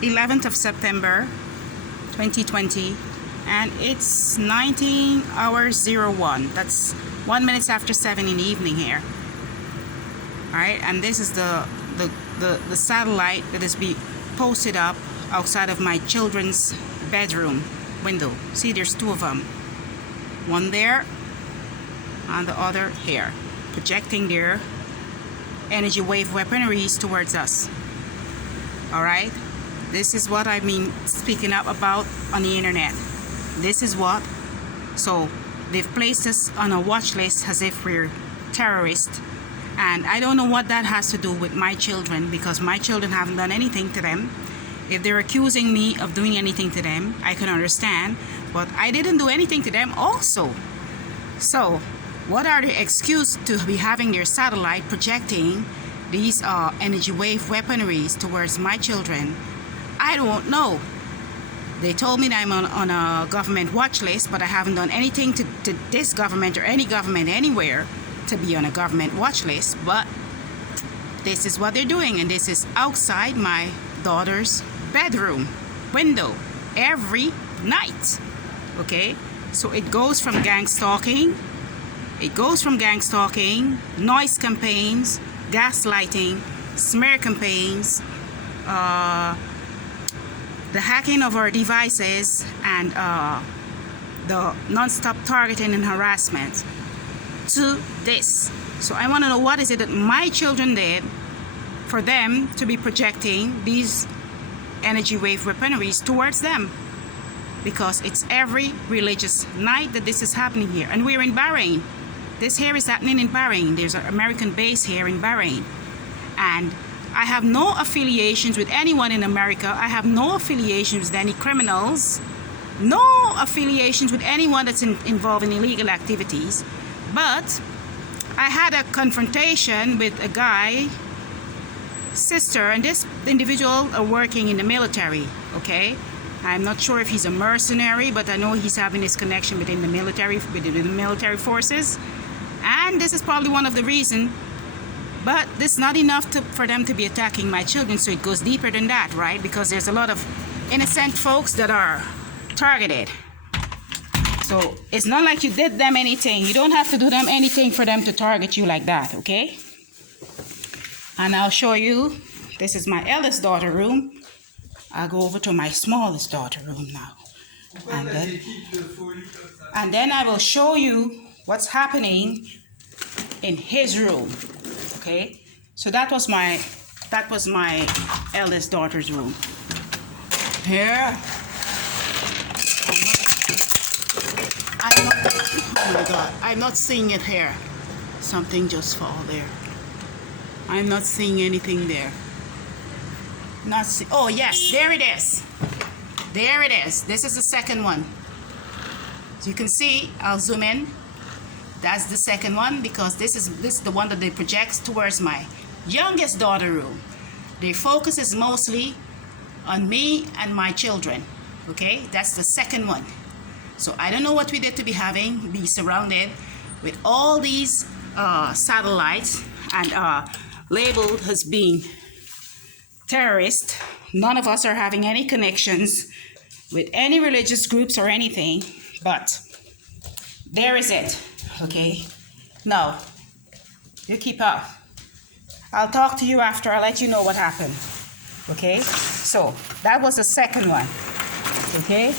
11th of September 2020, and it's 19 hours 01. That's 1 minute after 7 in the evening here. Alright, and this is the satellite that is being posted up outside of my children's bedroom window. See, there's two of them. One there and the other here, projecting their energy wave weaponries towards us. Alright, this is what I've been speaking up about on the internet. This is what. So they've placed us on a watch list as if we're terrorists, and I don't know what that has to do with my children, because my children haven't done anything to them. If they're accusing me of doing anything to them, I can understand, but I didn't do anything to them also. So what are the excuse to be having their satellite projecting these energy wave weaponries towards my children? I don't know. They told me that I'm on a government watch list, but I haven't done anything to this government or any government anywhere to be on a government watch list. But this is what they're doing, and this is outside my daughter's bedroom window every night. Okay, so it goes from gangstalking, noise campaigns, gaslighting, smear campaigns, the hacking of our devices, and the non-stop targeting and harassment to this. So I want to know, what is it that my children did for them to be projecting these energy wave weaponries towards them? Because it's every religious night that this is happening here, and we're in Bahrain. This here is happening in Bahrain. There's an American base here in Bahrain, and I have no affiliations with anyone in America. I have no affiliations with any criminals, no affiliations with anyone that's involved in illegal activities. But I had a confrontation with a guy, sister, and this individual are working in the military. Okay, I'm not sure if he's a mercenary, but I know he's having his connection within the military, within the military forces, and this is probably one of the reasons. But this is not enough for them to be attacking my children, so it goes deeper than that, right? Because there's a lot of innocent folks that are targeted. So it's not like you did them anything. You don't have to do them anything for them to target you like that, okay? And I'll show you. This is my eldest daughter room. I'll go over to my smallest daughter room now. And then I will show you what's happening in his room. Okay, so that was my eldest daughter's room. Here, oh my God, I'm not seeing it here. Something just fall there. I'm not seeing anything there. Oh yes, there it is. There it is. This is the second one. As you can see, I'll zoom in. That's the second one, because this is the one that they project towards my youngest daughter room. Their focus is mostly on me and my children. Okay, that's the second one. So I don't know what we did to be surrounded with all these satellites and labeled as being terrorists. None of us are having any connections with any religious groups or anything, but there is it. Okay, now you keep up. I'll talk to you after. I'll let you know what happened. Okay, so that was the second one. Okay,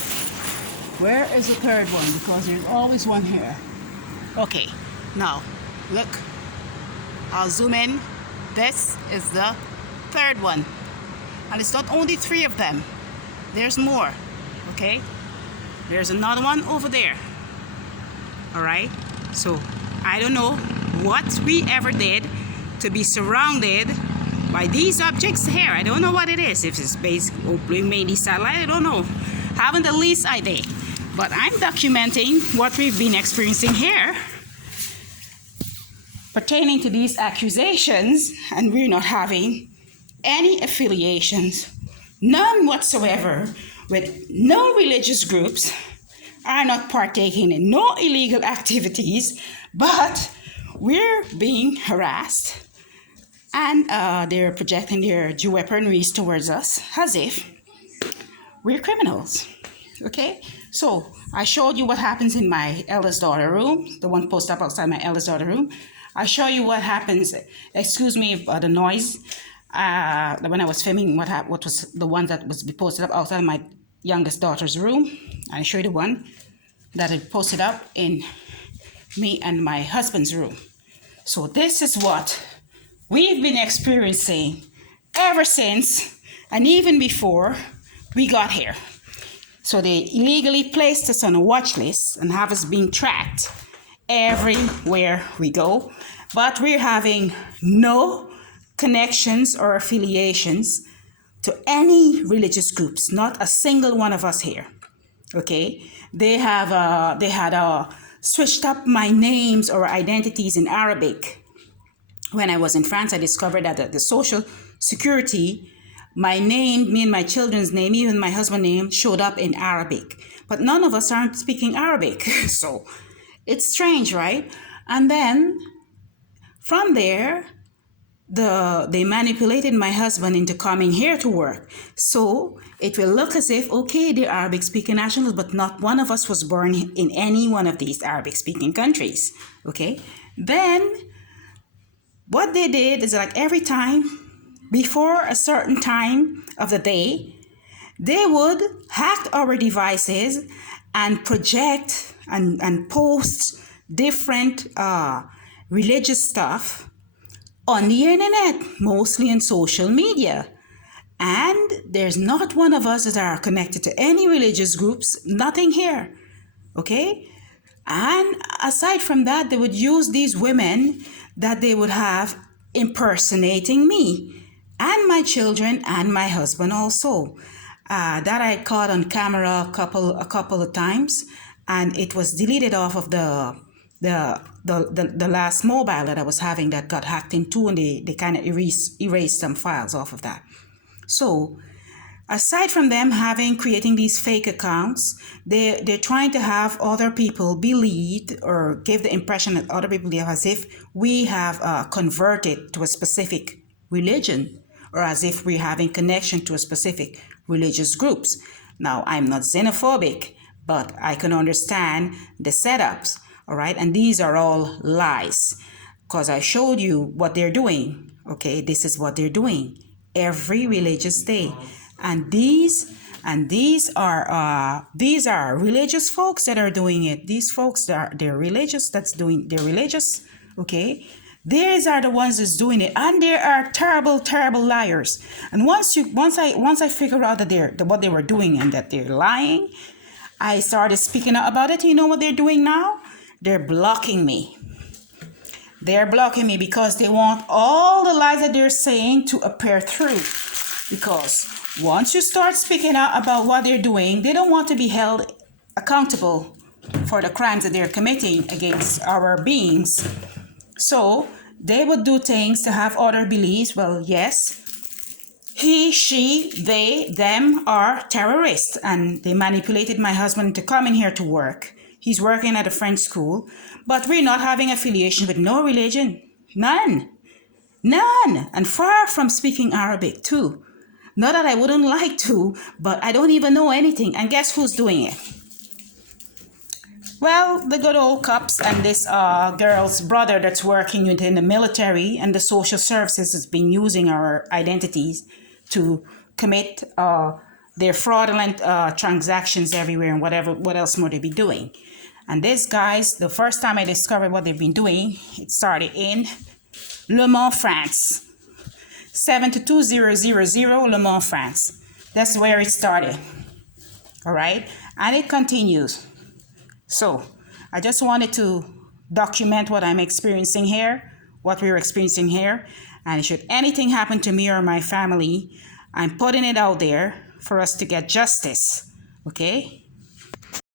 where is the third one? Because there's always one here. Okay, now look, I'll zoom in. This is the third one, and it's not only 3 of them, there's more. Okay, there's another one over there. All right, so I don't know what we ever did to be surrounded by these objects here. I don't know what it is. If it's basically mainly satellite, I don't know. Haven't the least idea. But I'm documenting what we've been experiencing here pertaining to these accusations, and we're not having any affiliations, none whatsoever, with no religious groups, are not partaking in no illegal activities, but we're being harassed, and they're projecting their weaponries towards us as if we're criminals. Okay, so I showed you what happens in my eldest daughter room, the one posted up outside my eldest daughter room. I show you what happens, excuse me the noise, when I was filming what was the one that was posted up outside my youngest daughter's room. I show you the one that I posted up in me and my husband's room. So this is what we've been experiencing ever since and even before we got here. So they illegally placed us on a watch list and have us being tracked everywhere we go. But we're having no connections or affiliations to any religious groups, not a single one of us here. Okay, they had switched up my names or identities in Arabic. When I was in France, I discovered that the social security, my name, me and my children's name, even my husband's name, showed up in Arabic. But none of us aren't speaking Arabic. So it's strange, right? And then from there, they manipulated my husband into coming here to work. So it will look as if, okay, they're Arabic speaking nationals, but not one of us was born in any one of these Arabic speaking countries. Okay. Then what they did is, like, every time before a certain time of the day, they would hack our devices and project and post different religious stuff on the internet, mostly in social media. And there's not one of us that are connected to any religious groups, nothing here. Okay? And aside from that, they would use these women that they would have impersonating me and my children and my husband also. That I caught on camera a couple of times, and it was deleted off of the last mobile that I was having that got hacked into, and they kind of erased some files off of that. So aside from them creating these fake accounts, they're trying to have other people believe or give the impression that other people believe as if we have converted to a specific religion, or as if we're having connection to a specific religious groups. Now, I'm not xenophobic, but I can understand the setups, all right? And these are all lies, because I showed you what they're doing, okay? This is what they're doing every religious day. And these are religious folks that are doing it. These folks, they're religious, they're religious, okay? These are the ones that's doing it, and they are terrible liars. And once I figured out that what they were doing and that they're lying, I started speaking out about it. You know what they're doing now? They're blocking me. They're blocking me because they want all the lies that they're saying to appear through. Because once you start speaking out about what they're doing, they don't want to be held accountable for the crimes that they're committing against our beings. So they would do things to have other beliefs. Well, yes, he, she, they, them are terrorists. And they manipulated my husband into coming here to work. He's working at a French school. But we're not having affiliation with no religion. None. And far from speaking Arabic too. Not that I wouldn't like to, but I don't even know anything. And guess who's doing it? Well, the good old cops and this girl's brother that's working within the military and the social services has been using our identities to commit their fraudulent transactions everywhere, and what else more they be doing. And these guys, the first time I discovered what they've been doing, it started in Le Mans, France. 72000 Le Mans, France. That's where it started. All right? And it continues. So I just wanted to document what I'm experiencing here, what we're experiencing here. And should anything happen to me or my family, I'm putting it out there for us to get justice. Okay?